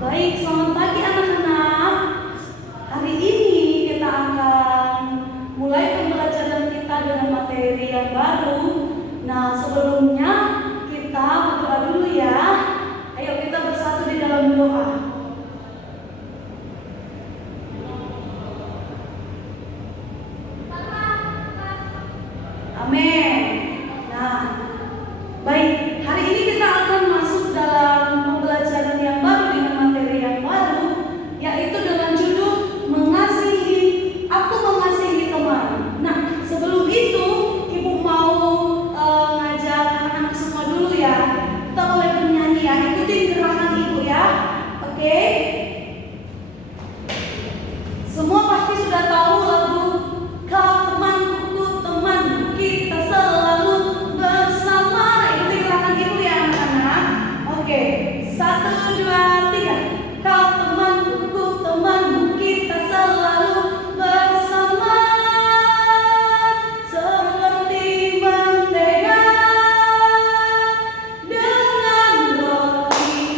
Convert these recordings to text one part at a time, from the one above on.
Baik, selamat pagi anak-anak. Hari ini kita akan mulai pembelajaran kita dengan materi yang baru. Nah, sebelumnya kita berdoa dulu ya. Ayo kita bersatu di dalam doa. Amin. Nah, baik, hari ini kita akan masuk dalam pembelajaran yang baru dengan materi yang baru, yaitu dengan judul mengasihi, aku mengasihi teman. Nah, sebelum itu Ibu mau ngajak anak-anak semua dulu ya. Kita boleh bernyanyi ya, ikutin gerakan Ibu ya. Oke? Semua pasti sudah tahu lagu Kau Temanku, Teman Kita Selalu Bersama. Ikuti gerakan Ibu ya anak-anak. Oke, 1, 2, 3. Kau temanku, temanmu, kita selalu bersama, seperti mentega dengan roti.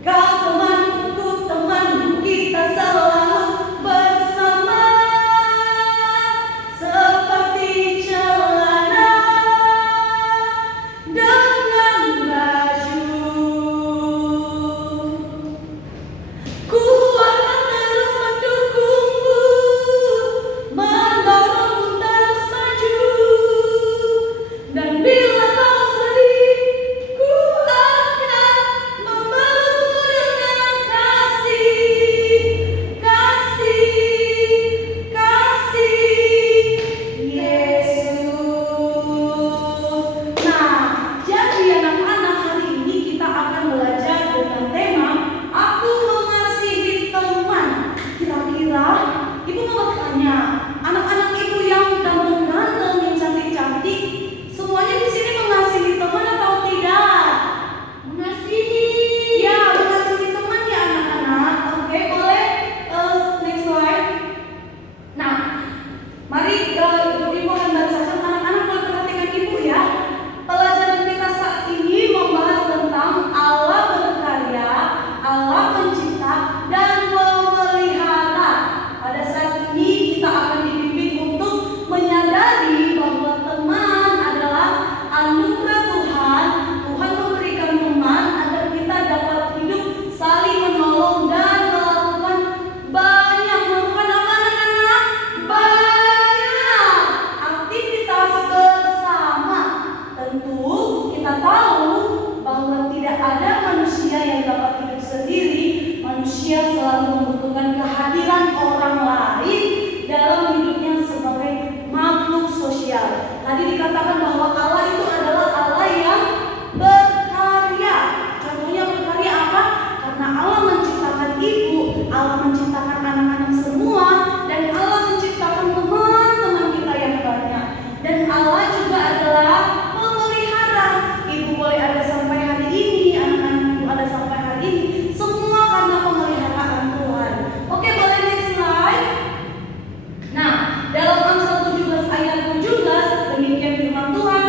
Kau temanku, temanmu, kita selalu bersama, seperti celana dengan baju. Ku akan terus mendukungmu, mendorongmu terus maju. Dan bila kau sedih, ku akan memelukmu dengan kasih, Yesus. Nah, jadi anak-anak, hari ini kita akan belajar dengan tema Aku Mengasihi Teman. Kira-kira Ibu mau bertanya, anak-anak Ibu yang ganteng-ganteng, yang cantik-cantik, semuanya di sini mengasihi teman atau tidak? Mengasihi. Ya, mengasihi teman ya anak-anak. Oke, boleh next slide. Nah, mari Ibu akan bacakan, anak-anak boleh perhatikan Ibu ya. Pelajaran kita saat ini membahas tentang Allah berkarya, Allah mencipta dan memelihara. Pada saat ini kita akan dibimbing untuk menyadari bahwa teman adalah anugerah Tuhan. Tuhan memberikan teman agar kita dapat hidup saling menolong dan melakukan melakukan apa anak-anak? Banyak aktivitas bersama. Tentu kita tahu bahwa tidak ada manusia yang dapat hidup sendiri. Manusia selalu membutuhkan kehadiran orang lain dalam hidupnya sebagai makhluk sosial. Tadi dikatakan bahwa Allah itu adalah Allah yang berkarya. Contohnya berkarya apa? Karena Allah menciptakan ibu, Allah menciptakan anak-anak semua, dan Allah menciptakan teman-teman kita yang banyak. Dan Allah juga adalah pemelihara. Ibu boleh ada sampai hari ini, anak-anak Ibu ada sampai hari ini, semua karena pemeliharaan Tuhan. Oke, boleh next slide. Nah, dalam Amsal 17 ayat 17 demikian firman Tuhan,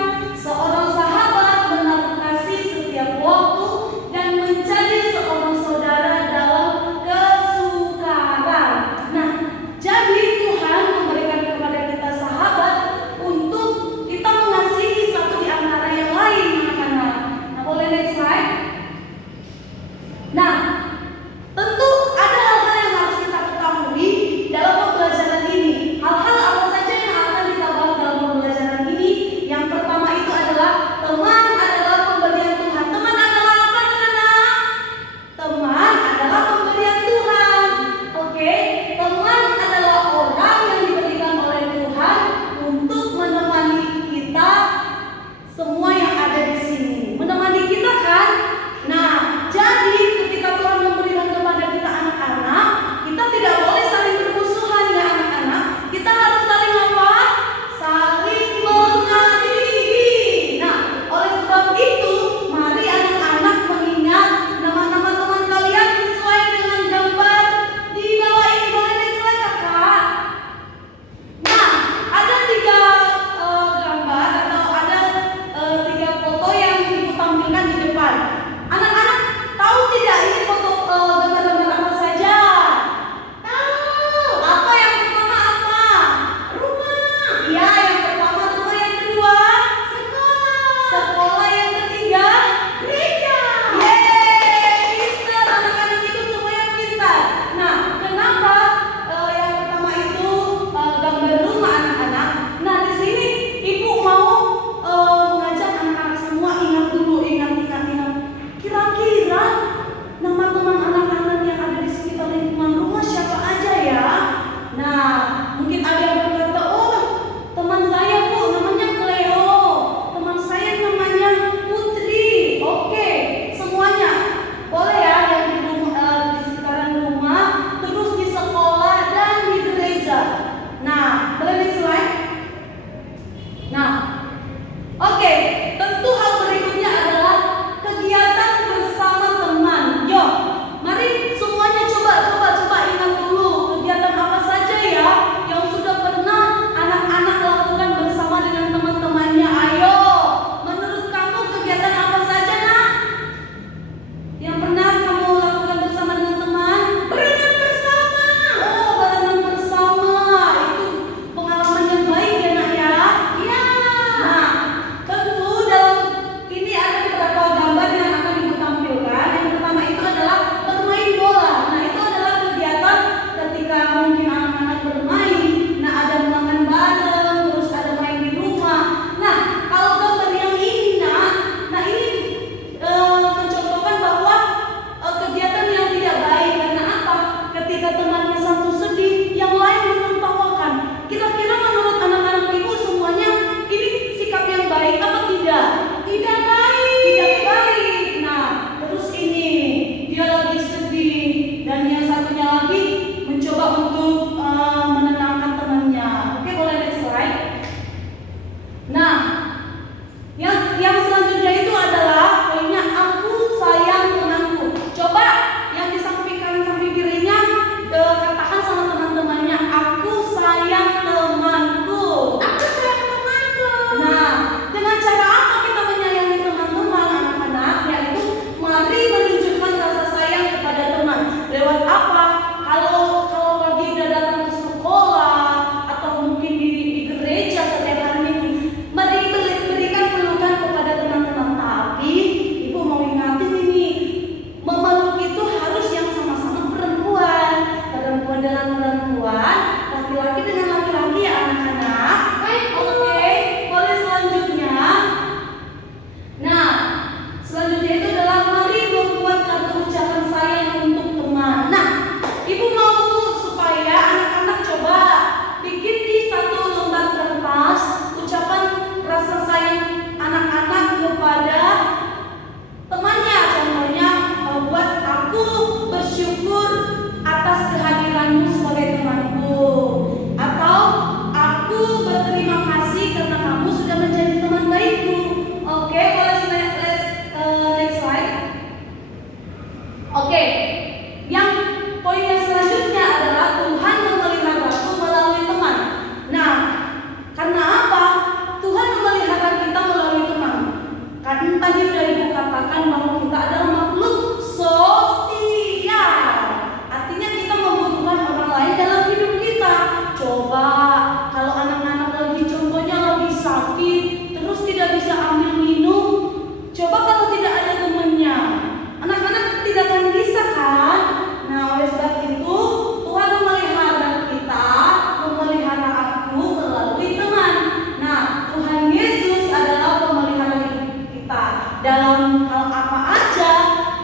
dalam hal apa aja.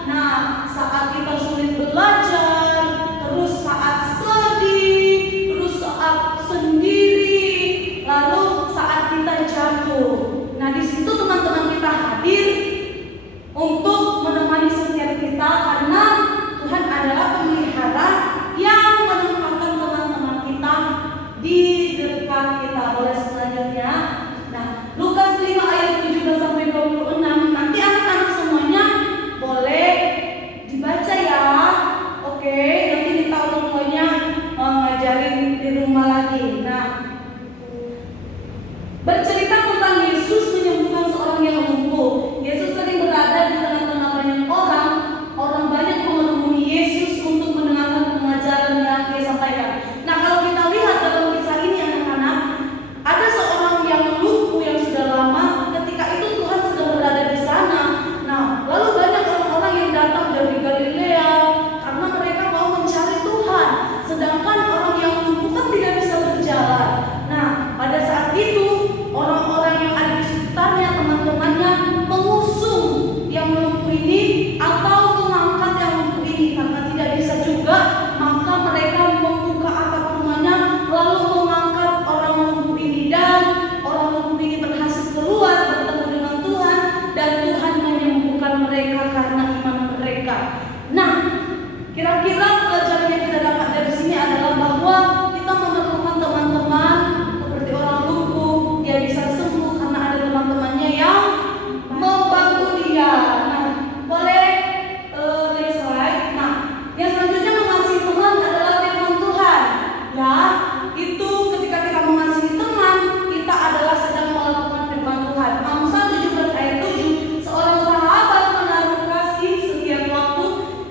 Nah, saat kita sulit belajar, terus saat sedih, terus saat sendiri, lalu saat kita jatuh. Nah, di situ teman-teman kita hadir untuk menemani setiap kita, karena Tuhan adalah pemelihara yang menempatkan teman-teman kita di dekat kita. Boleh selanjutnya. Nah, Lukas 5 ayat 17 sampai 26. Nanti anak-anak semuanya boleh dibaca ya. Oke, nanti minta orang tuanya ngajarin di rumah lagi. Nah, bercerita tentang Yesus menyembuhkan seorang yang lumpuh. Yesus sering berada di tengah-tengah banyak orang. Orang banyak mengerumuni Yesus untuk mendengarkan pengajaran yang dia sampaikan. Nah, kalau kita lihat dalam kisah ini anak-anak, ada seorang yang lumpuh yang sudah lama. Ketika itu Tuhan sedang berada di sana. Nah, lalu banyak orang-orang yang datang dari Galilea karena mereka mau mencari Tuhan. Sedangkan orang yang lumpuh kan tidak bisa berjalan. Nah, pada saat itu orang-orang yang ada di sekitarnya, teman-temannya mengusung yang lumpuh ini atau mengangkat yang lumpuh ini. Karena tidak bisa juga, maka mereka membuka atap rumahnya lalu mengangkat orang lumpuh ini, dan orang lumpuh ini berhasil keluar bertemu dengan Tuhan, dan Tuhan menyembuhkan mereka karena iman mereka. Nah, kira-kira pelajaran yang kita dapat dari sini adalah bahwa kita memerlukan teman-teman seperti orang lumpuh. Dia bisa sembuh karena ada teman-temannya yang membantu dia. Nah, boleh next slide. Nah, yang selanjutnya mengasihi teman adalah firman Tuhan. Ya, itu ketika kita mengasihi teman, kita adalah sedang melakukan firman Tuhan. Amsal 17 ayat 7, seorang sahabat menaruh kasih setiap waktu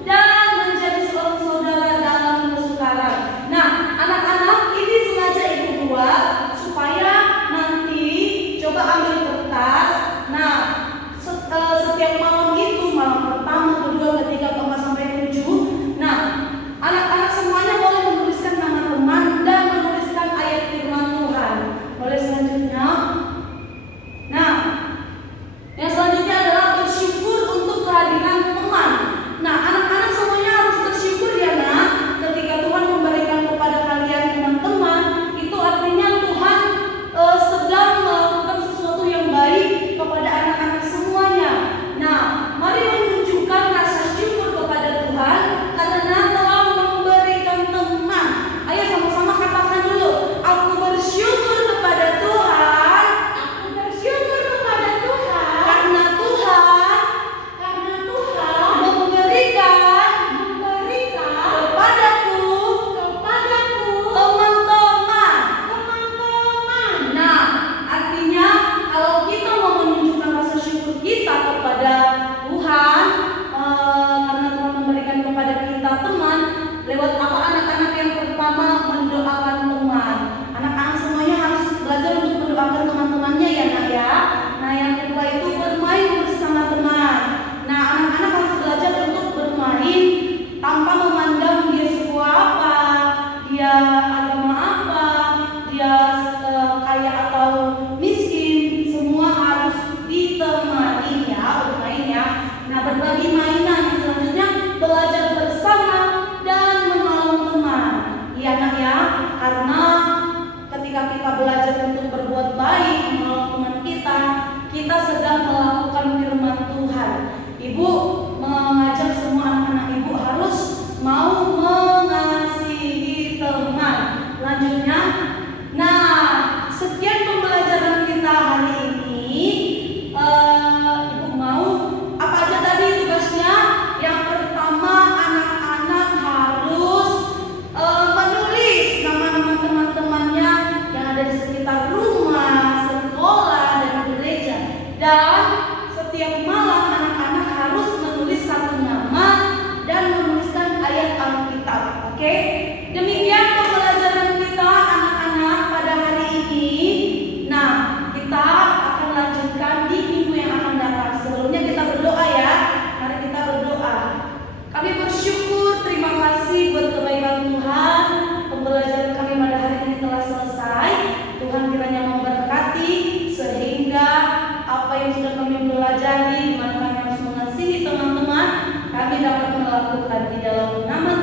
dan menjadi seorang saudara dalam kesukaran. Nah, anak-anak, ini sengaja ibu buat supaya nanti coba ambil kertas. Nah, setiap malam itu, malam pertama, kedua, ketiga, keempat sampai 7. Nah, anak-anak semuanya boleh menuliskan nama teman dan menuliskan ayat firman Tuhan. Boleh selanjutnya. Nah, yang selanjutnya adalah bersyukur untuk kehadiran teman. Nah, anak-anak semuanya harus bersyukur ya nak. Ketika Tuhan memberikan kepada kalian teman-teman, itu artinya Tuhan sedang melakukan sesuatu yang baik kepada anak-anak semuanya. Nah, lakukan di dalam nama